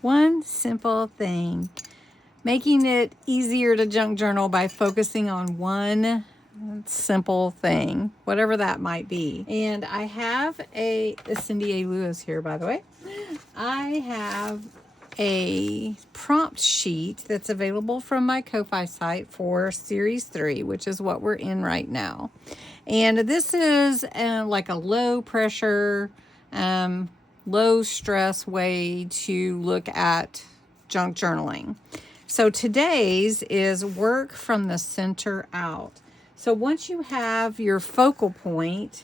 One simple thing. Making it easier to junk journal by focusing on one simple thing, whatever that might be. And I have a Cindy A. Lewis here, by the way. I have a prompt sheet that's available from my Ko-Fi site for Series 3, which is what we're in right now. And this is like a low pressure, low stress way to look at junk journaling. So today's is work from the center out. So once you have your focal point,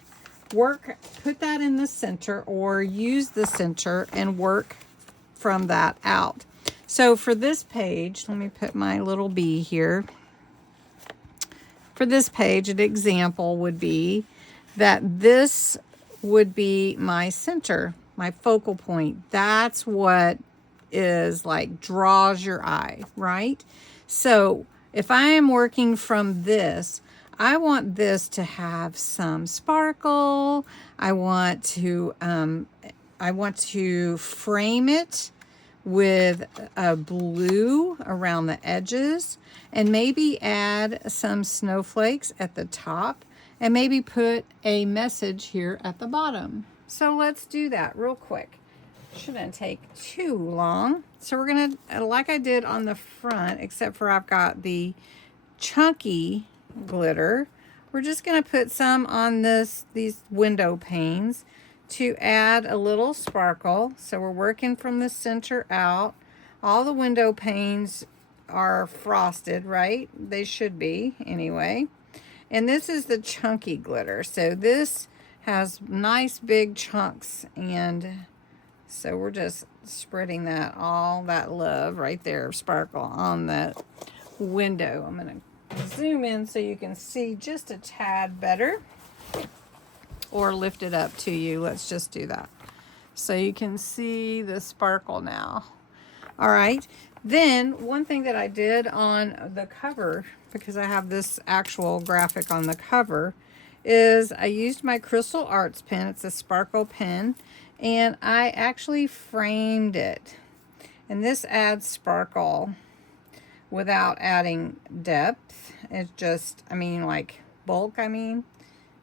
put that in the center or use the center and work from that out. So for this page, let me put my little B here. For this page, an example would be that this would be my center, my focal point. That's what is like draws your eye, right? So if I am working from this, I want this to have some sparkle. I want to frame it with a blue around the edges and maybe add some snowflakes at the top and maybe put a message here at the bottom. So let's do that real quick. Shouldn't take too long. So we're gonna, like I did on the front, except for I've got the chunky glitter, we're just gonna put some on these window panes to add a little sparkle. So we're working from the center out. All the window panes are frosted, right? They should be anyway. And this is the chunky glitter. So this has nice big chunks, and so we're just spreading that, all that love right there, sparkle on that window. I'm going to zoom in so you can see just a tad better, or lift it up to you. Let's just do that. So you can see the sparkle now. All right. Then one thing that I did on the cover, because I have this actual graphic on the cover, is I used my Crystal Arts pen. It's a sparkle pen. And I actually framed it. And this adds sparkle without adding depth. It's just, like bulk,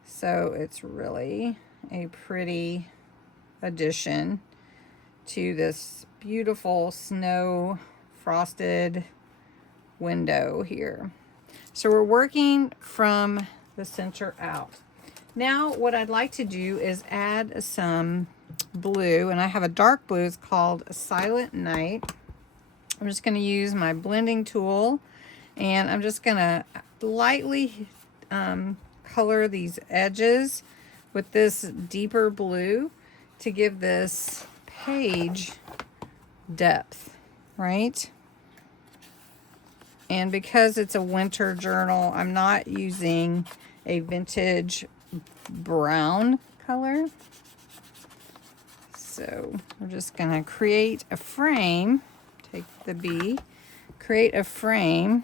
So it's really a pretty addition to this beautiful snow frosted window here. So we're working from the center out. Now what I'd like to do is add some blue, and I have a dark blue. It's called Silent Night. I'm just going to use my blending tool, and I'm just going to lightly color these edges with this deeper blue to give this page depth, right? And because it's a winter journal, I'm not using a vintage brown color. So we're just going to create a frame. Take the B, create a frame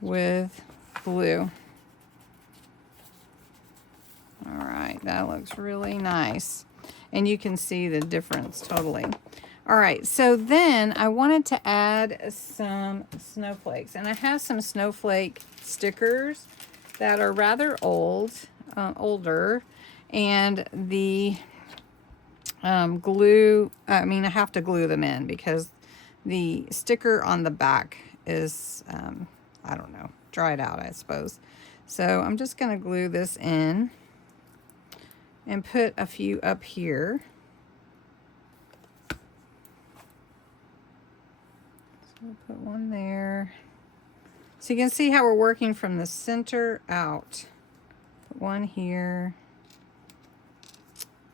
with blue. All right, that looks really nice. And you can see the difference totally. All right, so then I wanted to add some snowflakes. And I have some snowflake stickers that are rather older. And the glue, I have to glue them in because the sticker on the back is, I don't know, dried out, I suppose. So I'm just going to glue this in and put a few up here. So we'll put one there. So you can see how we're working from the center out. Put one here.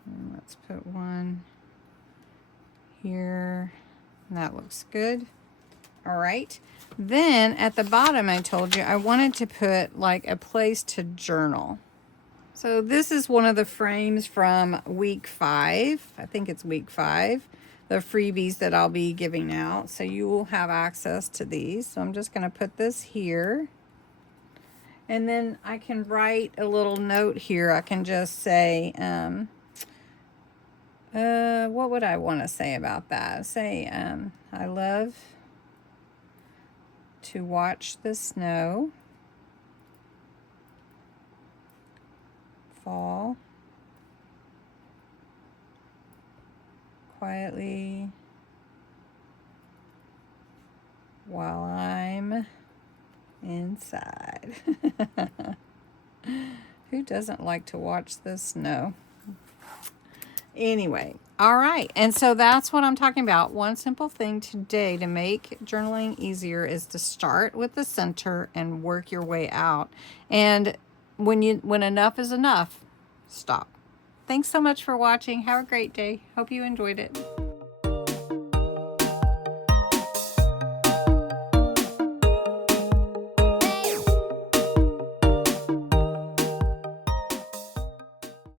And let's put one here. And that looks good. All right. Then at the bottom, I told you I wanted to put like a place to journal. So this is one of the frames from week 5. I think it's week 5. The freebies that I'll be giving out. So you will have access to these. So I'm just going to put this here. And then I can write a little note here. I can just say, What would I want to say about that? Say, I love to watch the snow fall quietly while I'm inside. Who doesn't like to watch the snow? Anyway, all right. And so that's what I'm talking about. One simple thing today to make journaling easier is to start with the center and work your way out. And when enough is enough, stop. Thanks so much for watching. Have a great day. Hope you enjoyed it.